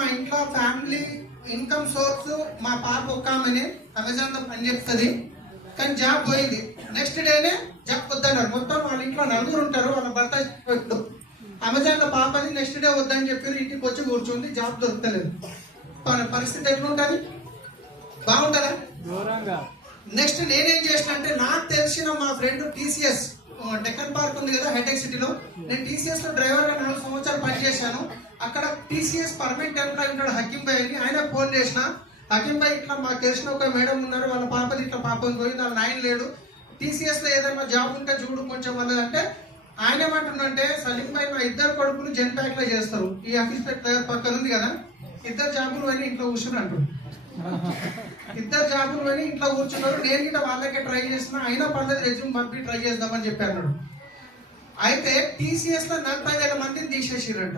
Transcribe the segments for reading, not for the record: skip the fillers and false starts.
మా ఇంట్లో family income source మా పాప ఒక్కమని అమెజాన్ లో పని చెప్తుంది, కానీ జాబ్ పోయింది. నెక్స్ట్ డేనే జాబ్ వద్దన్నారు. మొత్తం వాళ్ళ ఇంట్లో నలుగురు ఉంటారు, వాళ్ళ భర్త అమెజాన్ లో పాపది. నెక్స్ట్ డే వద్దని చెప్పి ఇంటికి వచ్చి కూర్చుంది, జాబ్ దొరకలేదు. పరిస్థితి ఎట్లుంటది? బాగుంటుందా? నెక్స్ట్ నేనేం చేసిన అంటే, నాకు తెలిసిన మా ఫ్రెండ్ టీసీఎస్ డెక్కన్ పార్క్ ఉంది కదా హైటెక్ సిటీలో, నేను టీసీఎస్ లో డ్రైవర్ గా 4 సంవత్సరాలు పనిచేశాను. అక్కడ టీసీఎస్ పర్మనెంట్ ఎంప్లాయ్ ఉంటాడు హకీం భాయ్ అని, ఆయన ఫోన్ చేసిన, హకీం భాయ్ ఇట్లా మాకు తెలిసిన ఒక మేడం ఉన్నారు, వాళ్ళ పాపది ఇట్లా పాపం పోయింది, వాళ్ళ నాయన లేడు, టీసీఎస్ లో ఏదైనా జాబ్ ఉంటే చూడు కొంచెం వల్ల అంటే, ఆయన ఏమంటుండంటే, సలీం భాయ్ మా ఇద్దరు కొడుకులు జెన్ ప్యాక్ లో చేస్తారు, ఈ ఆఫీస్ పక్కన ఉంది కదా, ఇద్దరు జాబులు అని ఇంట్లో కూర్చుని అంటారు. ఇద్దరు జాబులు అని ఇంట్లో కూర్చున్నారు. నేను గిట్ట వాళ్ళకే ట్రై చేసిన, అయినా పర్లేదు రెజ్యూమ్ పంపి ట్రై చేద్దామని చెప్పాను. అయితే టీసీఎస్ లో 40,000 మందిని తీసేసిరంట.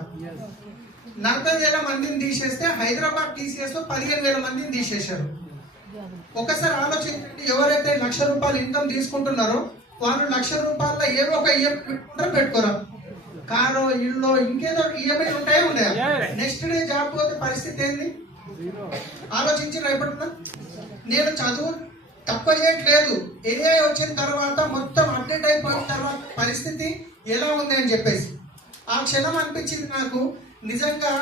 40,000 మందిని తీసేస్తే హైదరాబాద్ టీసీఎస్ లో 15,000 మందిని తీసేశారు. ఒకసారి ఆలోచించండి, ఎవరైతే ₹1,00,000 ఇన్కమ్ తీసుకుంటున్నారో వాళ్ళు ₹1,00,000 ఏవో ఒక ఈఎంఐ పెట్టుకోరా, కారో ఇల్లు ఇంకేదో ఈఎంఐ ఉంటాయో ఉన్నాయా? నెక్స్ట్ డే జాబ్ పోతే పరిస్థితి ఏంది? ఆలోచించి రేపట్లో నేను చదువు తక్కువ చేయట్లేదు, ఏఐ వచ్చిన తర్వాత మొత్తం అప్డేట్ అయిపోయిన తర్వాత పరిస్థితి ఎలా ఉంది అని చెప్పేసి ఆ క్షణం అనిపించింది నాకు, నిజంగా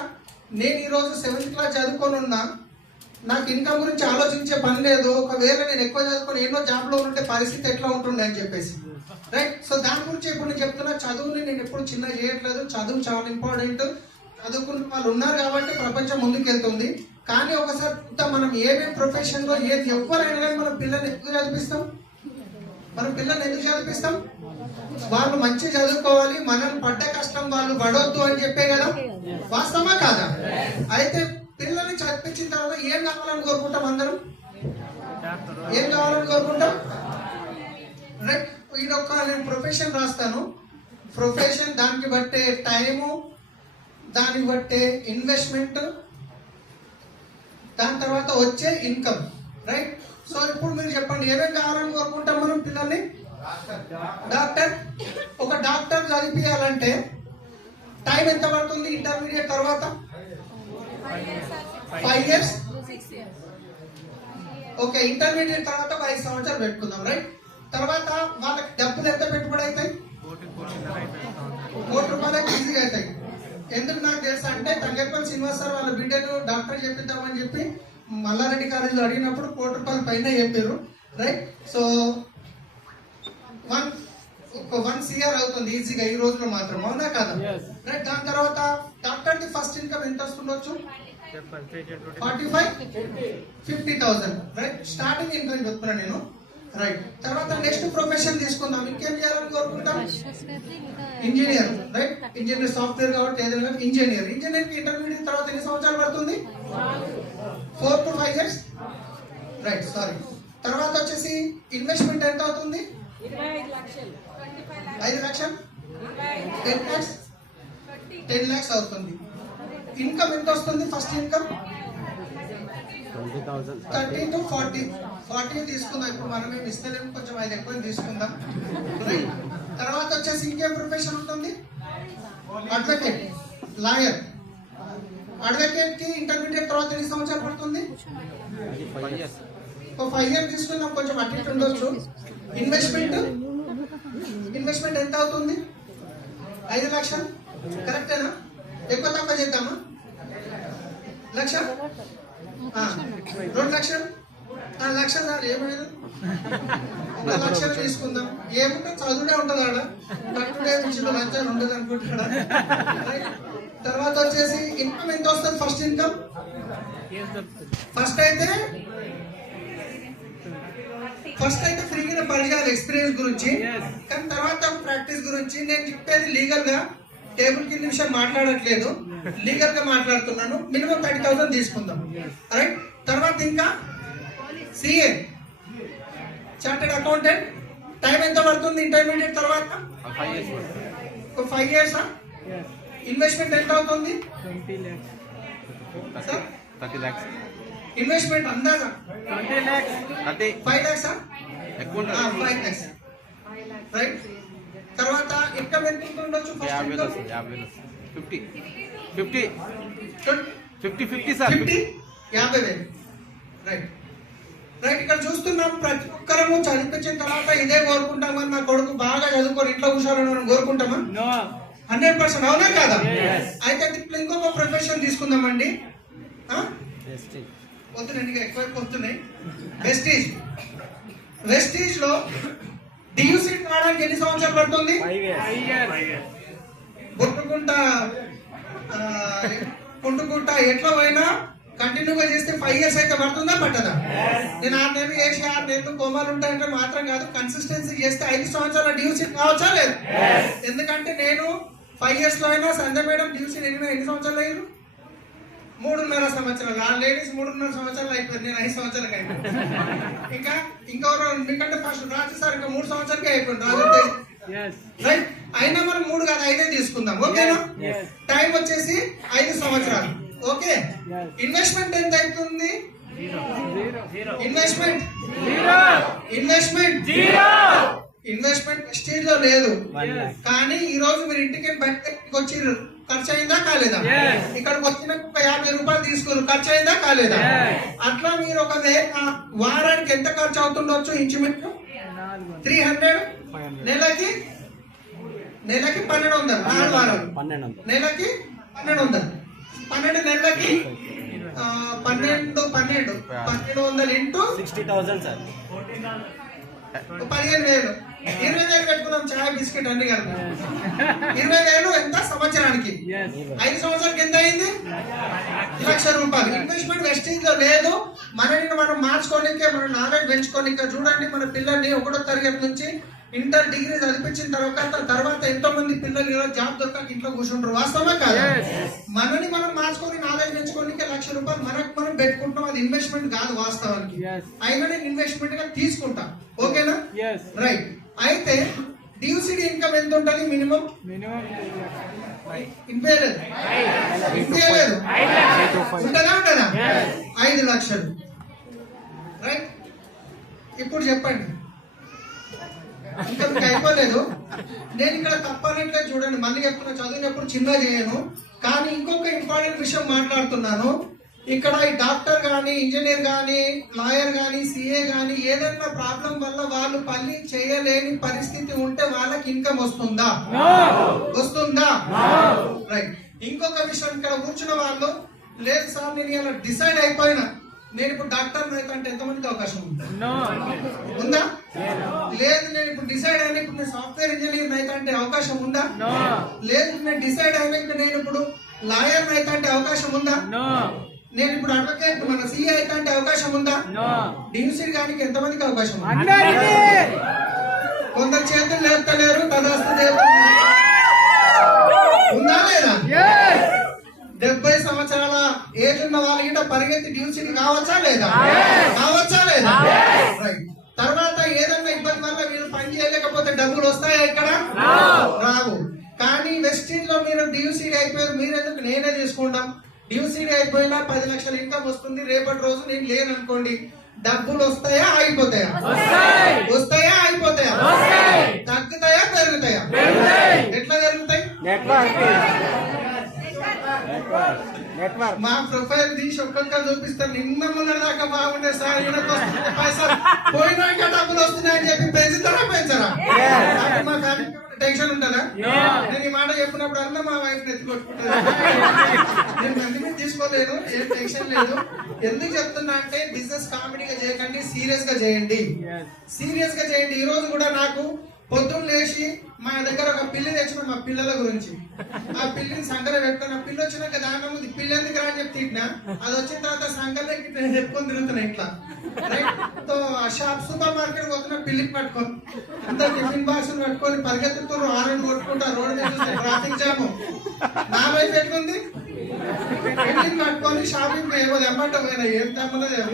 నేను ఈరోజు 7th క్లాస్ చదువుకొని ఉన్నా, నాకు ఇన్కమ్ గురించి ఆలోచించే పని లేదు. ఒకవేళ నేను ఎక్కువ చదువుకొని ఎన్నో జాబ్లో ఉంటే పరిస్థితి ఎట్లా ఉంటుండే అని చెప్పేసి, రైట్. సో దాని గురించి ఇప్పుడు నేను చెప్తున్నా, చదువుని నేను ఎప్పుడు చిన్న చేయట్లేదు, చదువు చాలా ఇంపార్టెంట్. చదువుకున్న వాళ్ళు ఉన్నారు కాబట్టి ప్రపంచం ముందుకెళ్తుంది. కానీ ఒకసారి మనం ఏమేమి ప్రొఫెషన్ లో ఏది ఎవరైనా కానీ మన పిల్లల్ని ఎందుకు చదివిస్తాం? మన పిల్లల్ని ఎందుకు చదివిస్తాం? వాళ్ళు మంచి చదువుకోవాలి, మనం పడ్డ కష్టం వాళ్ళు పడవద్దు అని చెప్పే కదా, వాస్తవమా కాదా? అయితే పిల్లల్ని చదివించిన తర్వాత ఏం కావాలని కోరుకుంటాం? అందరం ఏం కావాలని కోరుకుంటాం? రైట్. ఇదొక నేను ప్రొఫెషన్ రాస్తాను, ప్రొఫెషన్ దానికి బట్టే టైము, దానికి బట్టే ఇన్వెస్ట్మెంట్, దాని తర్వాత వచ్చే ఇన్కమ్, రైట్. సో ఇప్పుడు మీరు చెప్పండి, ఏమేమి కావాలని కోరుకుంటాం మనం పిల్లల్ని? డాక్టర్. ఒక డాక్టర్ చదివించాలంటే టైం ఎంత పడుతుంది? ఇంటర్మీడియట్ తర్వాత 5 years. ఓకే, ఇంటర్మీడియట్ తర్వాత 5 సంవత్సరాలు పెట్టుకుందాం, రైట్. తర్వాత వాళ్ళకి డబ్బులు ఎంత పెట్టుబడి అవుతాయి? ₹1,00,00,000 ఈజీగా అవుతాయి. ఎందుకు నాకు తెలుసా అంటే, తంగేపల్లి శ్రీనివాస్ సార్ వాళ్ళ బిడ్డను డాక్టర్ చెప్పిద్దామని చెప్పి మల్లారెడ్డి కాలేజీలో అడిగినప్పుడు ₹1,00,00,000 పైన చెప్పారు, రైట్. సో 1 CR అవుతుంది ఈజీగా ఈ రోజులో మాత్రం, అవునా కదా? రైట్. దాని తర్వాత డాక్టర్ ది ఫస్ట్ ఇన్కమ్ ఎంత వస్తుండొచ్చు? 45-50,000, రైట్. స్టార్టింగ్ ఇన్కమ్ చెప్తున్నా నేను, రైట్. తర్వాత నెక్స్ట్ ప్రొఫెషన్ తీసుకుందాం. ఇంకేం చేయాలని కోరుకుంటాం? Engineer, right. ఇంజనీర్ సాఫ్ట్వేర్ కాబట్టి ఏదైనా ఇంజనీర్. ఇంజనీర్ కి ఇంటర్మీడియట్ తర్వాత ఎన్ని సంవత్సరాలు పడుతుంది? 4 to 5 years, రైట్. సారీ. తర్వాత వచ్చేసి ఇన్వెస్ట్మెంట్ ఎంత అవుతుంది? 5 లక్షలు, 10 lakhs అవుతుంది. ఇన్కమ్ ఎంత వస్తుంది? ఫస్ట్ ఇన్కమ్ 30 to 40 తీసుకుందాం. ఇప్పుడు మనం ఏమి ఇస్తలేము, కొంచెం 5 ఎక్కువ తీసుకుందాం, రైట్. తర్వాత వచ్చేసి ఇంకేం ప్రొఫెషన్ ఉంటుంది? Advocate, lawyer. అడ్వకేట్ కి ఇంటర్మీడియట్ తర్వాత ఎన్ని సంవత్సరాలు పడుతుంది? 5 years తీసుకుందాం, కొంచెం అటు ఇటు ఉండొచ్చు. ఇన్వెస్ట్మెంట్ ఎంత అవుతుంది? 5 లక్షలు, కరెక్టేనా? ఎక్కువ తక్కువ చేద్దామా? 1,00,000, 2 లక్షలు, 4 లక్షలు సార్ ఏమైనా 1 లక్షలు తీసుకుందాం. ఏముంటే చదువునే ఉంటుంది ఆడ, కట్టుడే విషయంలో లంచాలు ఉండదు అనుకుంటాడా? తర్వాత వచ్చేసి ఇన్కమ్ ఎంత వస్తుంది? ఫస్ట్ ఇన్కమ్ ఫస్ట్ అయితే ఫ్రీగా పరిచయాలు ఎక్స్పీరియన్స్ గురించి, కానీ తర్వాత ప్రాక్టీస్ గురించి. నేను చెప్పేది లీగల్ గా, టేబుల్ కింద విషయం మాట్లాడట్లేదు, లీగల్ గా మాట్లాడుతున్నాను. మినిమం 30,000 తీసుకుందాం, రైట్. తర్వాత ఇంకా CA, చార్టెడ్ అకౌంటెంట్. టైం ఎంత పడుతుంది ఇంటర్మీడియట్ తర్వాత? 5 years. ఇన్వెస్ట్మెంట్ ఎంత అవుతుంది? 30 lakhs. ఇన్వెస్ట్మెంట్ అందాజా 20 lakhs. 5 lakhs, 5 lakhs, right. తర్వాత ఇన్కమ్ ఎంత ఉండొచ్చు? First income 50. 50 sir 50,000 right right. ఇక్కడ చూస్తున్నాం ప్రతి ఒక్కరము చదివించిన తర్వాత ఇదే కోరుకుంటామని నా కొడుకు బాగా చదువుకొని ఇంట్లో కూర్చోవాలని కోరుకుంటామా? 100% అవునా కాదా? అయితే ఇప్పుడు ఇంకొక ప్రొఫెషన్ తీసుకుందామండి. వద్దునండి ఎక్కువ వస్తున్నాయి. వెస్టీజ్ లో డియూసీ రావడానికి ఎన్ని సంవత్సరాలు పడుతుంది? పుట్టుకుంటా ఎట్లా పోయినా కంటిన్యూగా చేస్తే 5 years అయితే పడుతుందా పట్టదా? నేను 6 నెలలు చేసి 6 నెలలు కోమాలు ఉంటాయంటే మాత్రం కాదు, కన్సిస్టెన్సీ చేస్తే 5 సంవత్సరాల డ్యూసీ కావచ్చా లేదు? ఎందుకంటే నేను 5 years లో అయినా సంధ్య మేడం డ్యూసీ ఎన్ని సంవత్సరాలు అయ్యారు? 3.5 సంవత్సరాలు. ఆ లేడీస్ 3.5 సంవత్సరాలు అయిపోయింది, నేను 5 సంవత్సరాలకి అయిపోయింది. ఇంకా ఇంకెవరో మీకంటే ఫస్ట్ రాజు సార్ ఇంకా 3 సంవత్సరాలకి అయిపోయింది రాజు. రైట్, అయినా మనం 3 కాదు 5 తీసుకుందాం. ఓకేనా? టైం వచ్చేసి 5 సంవత్సరాలు. ఓకే, ఇన్వెస్ట్మెంట్ ఎంత అవుతుంది? ఇన్వెస్ట్మెంట్ స్టేజ్ లో లేదు. కానీ ఈ రోజు మీరు ఇంటికి బయటకి వచ్చి ఖర్చు అయిందా కాలేదా? ఇక్కడికి వచ్చిన 50 రూపాయలు తీసుకున్నారు, ఖర్చు అయిందా కాలేదా? అట్లా మీరు ఒక వారానికి ఎంత ఖర్చు అవుతుండొచ్చు? ఇంచుమించు 300. నెలకి 1200. 4 వారాలు నెలకి 1200. 12 నెలలకి 1200 ఇంటూ 60,000 సార్. 15,000. 20,000 పెట్టుకున్నాం చాయ్ బిస్కెట్ అన్ని కలిపి. 20,000 ఎంత సంవత్సరానికి? 5 సంవత్సరాలకి ఎంత అయింది? 1,00,000 రూపాయలు. ఇన్వెస్ట్మెంట్ వెస్టేజ్ లో లేదు. మనని మనం మార్చుకోనికే, మన నాలెడ్జ్ పెంచుకోనికే. చూడండి, మన పిల్లల్ని 1వ తరగతి నుంచి ఇంటర్ డిగ్రీ చదివించిన తర్వాత ఎంతో మంది పిల్లలు ఈరోజు జాబ్ దొరకక ఇంట్లో కూర్చుంటారు. వాస్తవమే కాదు? మనని మనం మార్చుకొని నాలెడ్జ్ పెంచుకోనికే 1,00,000 రూపాయలు మనకు మనం పెట్టుకుంటాం. అది ఇన్వెస్ట్మెంట్ కాదు వాస్తవానికి. అయినా నేను ఇన్వెస్ట్మెంట్ గా తీసుకుంటా. ఓకేనా? రైట్. అయితే డియూసీడీ ఇన్కమ్ ఎంత ఉంటుంది? మినిమం ఇంపేయలేదు ఉంటుందా? 5 లక్షలు. రైట్, ఇప్పుడు చెప్పండి. ఇంకా మీకు అయిపోలేదు. నేను ఇక్కడ తప్పనట్లే చూడండి, మళ్ళీ చెప్తున్నా, చదివినప్పుడు చిన్న చేయను. కానీ ఇంకొక ఇంపార్టెంట్ విషయం మాట్లాడుతున్నాను. ఇక్కడ ఈ డాక్టర్ కానీ, ఇంజనీర్ కానీ, లాయర్ కానీ, సిఏ కానీ ఏదైనా ప్రాబ్లం వల్ల వాళ్ళు పని చేయలేని పరిస్థితి ఉంటే వాళ్ళకి ఇన్కమ్ వస్తుందా? రైట్. ఇంకొక విషయం, ఇక్కడ కూర్చున్న వాళ్ళు లేదు సార్ నేను ఇలా డిసైడ్ అయిపోయినా, నేను ఇప్పుడు డాక్టర్ అయితే అంటే ఎంతమందికి అవకాశం ఉందా? లేదు, నేను ఇప్పుడు డిసైడ్ అయినా ఇప్పుడు నేను సాఫ్ట్వేర్ ఇంజనీర్ అయితే అంటే అవకాశం ఉందా? లేదు, నేను డిసైడ్ అయినా నేను ఇప్పుడు లాయర్ అయితే అంటే అవకాశం ఉందా? నేను ఇప్పుడు అడ్వకేట్ మన సిఏ అయితే అంటే అవకాశం ఉందా? డియూసీ కానీ ఎంతమందికి అవకాశం ఉంది? కొందరు చేతులు లేపుతలేరు. ఉందా లేదా? 70 సంవత్సరాల ఏజ్ ఉన్న వాళ్ళకి పరిగెత్తి డ్యూసీని కావచ్చా లేదా? రైట్. తర్వాత ఏదన్నా ఇబ్బంది వల్ల మీరు పని చేయలేకపోతే డబ్బులు వస్తాయా? ఇక్కడ రావు. కానీ వెస్టీజ్ లో మీరు డ్యూసీడీ అయిపోయారు, మీరెందుకు నేనే తీసుకుంటాం. డ్యూసీడీ అయిపోయినా 10 లక్షల ఇన్కమ్ వస్తుంది. రేపటి రోజు నేను లేననుకోండి, డబ్బులు వస్తాయా ఆగిపోతాయా? తగ్గుతాయా పెరుగుతాయా? ఎట్లా పెరుగుతాయి? మా ప్రొఫైల్ తీసి ఒక్కొక్కరు చూపిస్తారు. నిన్న మొన్న దాకా బాగుండే సార్, పైసలు పోయినాక డబ్బులు వస్తున్నాయని చెప్పి పెంచరా? మా ఫ్యామిలీ టెన్షన్ ఉంటుందా? నేను ఈ మాట చెప్పినప్పుడు అన్నా మా వైఫ్ నెత్తి కొట్టుకుంటాను. నేను మంది తీసుకోలేదు, ఏం టెన్షన్ లేదు. ఎందుకు చెప్తున్నా అంటే బిజినెస్ కామెడీగా చేయకండి, సీరియస్ గా చేయండి. ఈ రోజు కూడా నాకు పొద్దున్న లేచి మా దగ్గర ఒక పిల్లి తెచ్చిన మా పిల్లల గురించి. ఆ పిల్లిని సంకర పెట్టుకుని, ఆ పిల్లి వచ్చినాక దాని ముందు పిల్లి ఎందుకు రా అని చెప్పి తిట్టినా, అది వచ్చిన తర్వాత సంకర చెప్పుకొని తిరుగుతున్నా ఇట్లా. ఆ షాప్ సూపర్ మార్కెట్ పోతున్నా, పిల్లికి పట్టుకొని అంతా టిఫిన్ బాక్స్ పట్టుకొని పరిగెత్తుతున్నారు. 6 కొట్టుకుంటా రోడ్డు మీద ట్రాఫిక్ జాము. నా వైపు ఎట్లుంది? పిల్లిని పట్టుకొని షాపింగ్ ఏమో ఎమ్మంట పోయినా, ఏం తమ్మలేదు.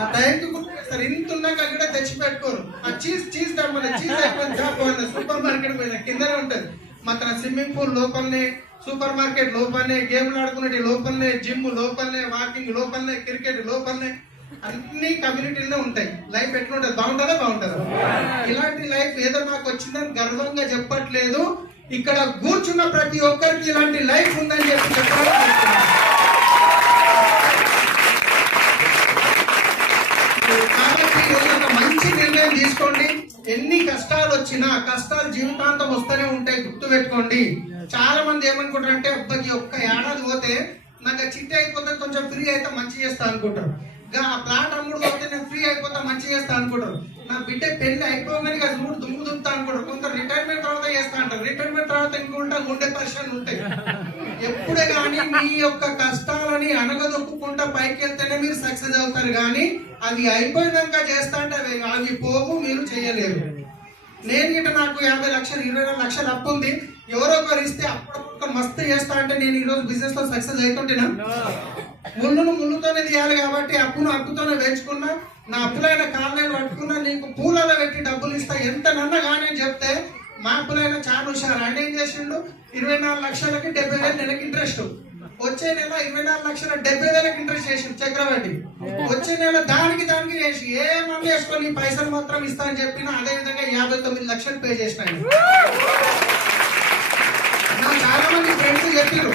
ఆ టైంకి గుర్తుస్తారు. ఇంత ఉన్నాక కూడా తెచ్చి పెట్టుకోరు. ఆ చీజ్ దమ్మని చీజ్ అయిపోయింది. షాప్ సూపర్ మార్కెట్ పోయినా కిందనే ఉంటది. మాత్రం స్విమ్మింగ్ పూల్ లోపలనే, సూపర్ మార్కెట్ లోపలనే, గేమ్లు ఆడుకునేటి లోపలనే, జిమ్ లోపలనే, వాకింగ్ లోపలనే, క్రికెట్ లోపలనే, అన్ని కమ్యూనిటీలో ఉంటాయి. లైఫ్ ఎట్లుంటది? బాగుంటుందా? ఇలాంటి లైఫ్ ఏదో నాకు వచ్చిందని గర్వంగా చెప్పట్లేదు. ఇక్కడ కూర్చున్న ప్రతి ఒక్కరికి ఇలాంటి లైఫ్ ఉందని చెప్పి చెప్పాలి. వస్తూనే ఉంటాయి, గుర్తు పెట్టుకోండి. చాలా మంది ఏమనుకుంటారు అంటే అబ్బాయి ఒక్క ఏడాది పోతే నాకు చిట్టి అయిపోతే కొంచెం ఫ్రీ అయితే మంచి చేస్తా అనుకుంటారు. ఆ ప్లాట్ అమ్ముడు పోతే నేను ఫ్రీ అయిపోతా మంచి చేస్తా అనుకుంటారు. నా బిడ్డ పెళ్లి అయిపోగానే చూడు దుమ్ము దుమ్ముతా అనుకుంటారు. కొంత రిటైర్మెంట్ తర్వాత చేస్తా అంటారు. రిటైర్మెంట్ తర్వాత ఇంకుంటా గుండె పరిశ్రమలు ఉంటాయి. ఎప్పుడే కానీ మీ యొక్క కష్టాలని అనగదొక్కుంటా పైకి వెళ్తేనే మీరు సక్సెస్ అవుతారు. కానీ అది అయిపోయినాక చేస్తా అంటే అవి పోవు, మీరు చేయలేరు. నేను గిట్ట నాకు 50 లక్షలు 20 లక్షలు అప్పు ఉంది, ఎవరో ఒకరు ఇస్తే అప్పుడు మస్తు చేస్తా అంటే నేను ఈ రోజు బిజినెస్ లో సక్సెస్ అవుతుంటేనా? ముళ్ళును ముళ్ళుతోనే తీయాలి కాబట్టి అప్పును అప్పుతోనే వేసుకున్నా, నా అప్పులైన కాళ్ళని పట్టుకున్నా, నీకు పూలలో పెట్టి డబ్బులు ఇస్తా ఎంత నన్న కానీ అని చెప్తే మా అప్పులైన చాలా హుషారు. ఆయన ఏం చేసిండు, 24 లక్షలకి 70,000 నెలకి ఇంట్రెస్ట్. వచ్చే నెల 24 లక్షల 70,000 ఇంట్రెస్ట్ చేసిండు చక్రవడ్డీ. వచ్చే నెల దానికి చేసి ఏమన్నా వేసుకొని పైసలు మాత్రం ఇస్తా అని చెప్పిన అదే విధంగా 59 లక్షలు పే చేసిన. నాకు చాలా మంది ఫ్రెండ్స్ చెప్పారు,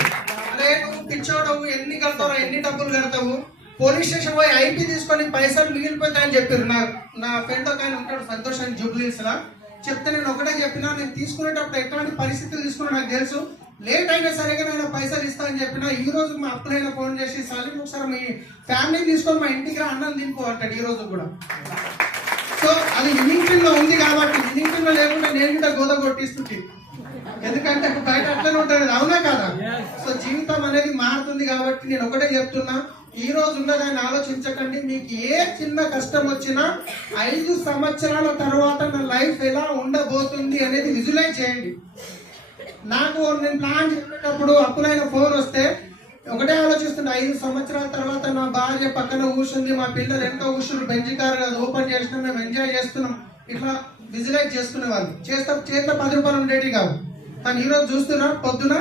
అరే నువ్వు పిచ్చోడవు, ఎన్ని కడతావు, ఎన్ని డబ్బులు కడతావు, పోలీస్ స్టేషన్ పోయి ఐపీ తీసుకొని పైసలు మిగిలిపోతాయని చెప్పారు. నా ఫ్రెండ్ ఒక ఆయన ఉంటాడు సంతోష్ అని జూబ్లీస్ లా. చెప్తే నేను ఒకటే చెప్పినా, నేను తీసుకునేటప్పుడు ఎట్లాంటి పరిస్థితులు తీసుకున్నా నాకు తెలుసు, లేట్ అయినా సరిగా నేను పైసలు ఇస్తా అని చెప్పిన. ఈ రోజు మా అప్పులైనా ఫోన్ చేసి సాలిం ఒకసారి మీ ఫ్యామిలీ తీసుకొని మా ఇంటికి అన్నం తినిపో అంటాడు ఈ రోజు కూడా. సో అది వినింగ్ లో ఉంది కాబట్టి, వినింగ్ లో లేకుండా నేను కూడా గోద కొట్టిస్తుంది. ఎందుకంటే బయట అట్లనే ఉంటుంది, అవునా కదా? సో జీవితం అనేది మారుతుంది కాబట్టి నేను ఒకటే చెప్తున్నా, ఈ రోజు ఉన్నదాన్ని ఆలోచించకండి. మీకు ఏ చిన్న కష్టం వచ్చినా 5 సంవత్సరాల తర్వాత నా లైఫ్ ఎలా ఉండబోతుంది అనేది విజువలైజ్ చేయండి. నాకు నేను ప్లాన్ చేసేటప్పుడు అప్పులైన ఫోన్ వస్తే ఒకటే ఆలోచిస్తున్నా, 5 సంవత్సరాల తర్వాత నా భార్య పక్కన కూర్చుంది, మా పిల్లలు ఎంతో కూర్చుని బెంచ్ కార్ ఓపెన్ చేసినాం, మేము ఎంజాయ్ చేస్తున్నాం, ఇట్లా విజువలైజ్ చేసుకునే వాళ్ళు. చేతిలో 10 రూపాయలు ఉండేవి కావు. కానీ ఈరోజు చూస్తున్నా, పొద్దున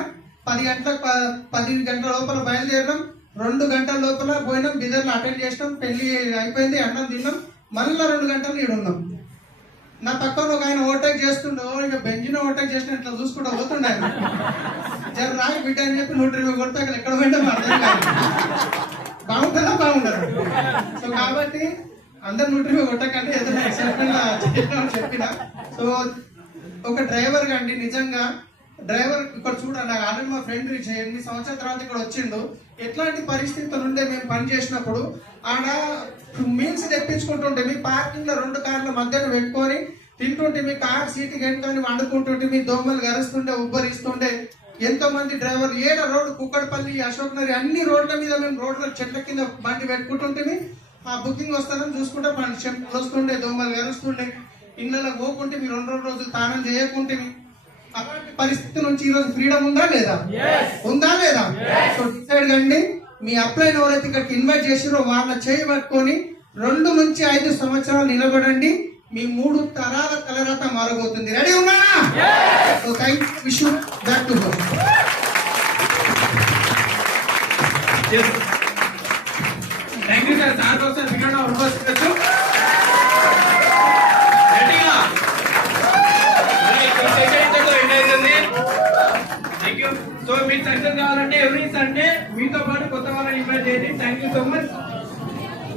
10 గంటల లోపల బయలుదేరినాం, 2 గంటల లోపల పోయినాం, బిదర్లో అటెండ్ చేసినాం, పెళ్లి అయిపోయింది, అన్నం తిన్నాం, మళ్ళీ 2 గంటలు ఈడు ఉన్నాం. నా పక్కన ఒక ఆయన ఓవర్టేక్ చేస్తుండో, ఇక బెంజిన ఓవర్టేక్ చేసిన ఇట్లా చూసుకుంటూ పోతుండే. జర రాయి బిడ్డ అని చెప్పి 120 కొడితే అక్కడ ఎక్కడ పోయిందో అర్థం కాదు. బాగుంటుందా బాగుండదు. సో కాబట్టి అందరు 120 కొట్టకండి, ఏదైనా ఎక్సైట్మెంట్ చెప్పిన. సో ఒక డ్రైవర్ కండి, నిజంగా డ్రైవర్ ఇక్కడ చూడండి, నాకు ఆల్రెడీ మా ఫ్రెండ్ 8 సంవత్సరాల తర్వాత ఇక్కడ వచ్చిండు. ఎట్లాంటి పరిస్థితులు ఉండే మేము పని చేసినప్పుడు ఆడ మీల్స్ తెప్పించుకుంటుంటే మీ పార్కింగ్ లో 2 కార్ల మధ్యన పెట్టుకొని తింటుంటే మీ కార్ సీటు గెంటుకొని వండుకుంటుంటే మీ దోమలు గరుస్తుండే, ఉబ్బరిస్తుండే. ఎంతో మంది డ్రైవర్లు ఏడ రోడ్డు కుక్కడపల్లి, అశోక్ నగర్ అన్ని రోడ్ల మీద మేము రోడ్ల చెట్ల కింద బండి పెట్టుకుంటుంటే ఆ బుకింగ్ వస్తారని చూసుకుంటే చెంపలు వస్తుండే, దోమలు గరుస్తుండే. ఇళ్ళలో పోకుంటే మీరు 2 రోజులు స్నానం చేయకుంటే. అలాంటి పరిస్థితి నుంచి ఈ రోజు ఫ్రీడమ్ ఉందా లేదా? ఉందా లేదా? సో డిసైడ్ కండి. మీ అప్లైన్ ఎవరైతే ఇక్కడికి ఇన్వైట్ చేసిరో వాళ్ళ చేయి పట్టుకొని 2 నుంచి 5 సంవత్సరాలు నిలబడండి. మీ 3 తరాల తలరాత మారబోతుంది. రెడీ ఉన్నారా? So thank you, wish you back to home. Thank you sir. Sir కోసం సెకండ్ ఉపస్థితి సో మీకు సక్సెస్ కావాలంటే ఎవ్రీ సండే మీతో పాటు కొత్త వాళ్ళని ఇన్వైట్ చేయండి. Thank you so much.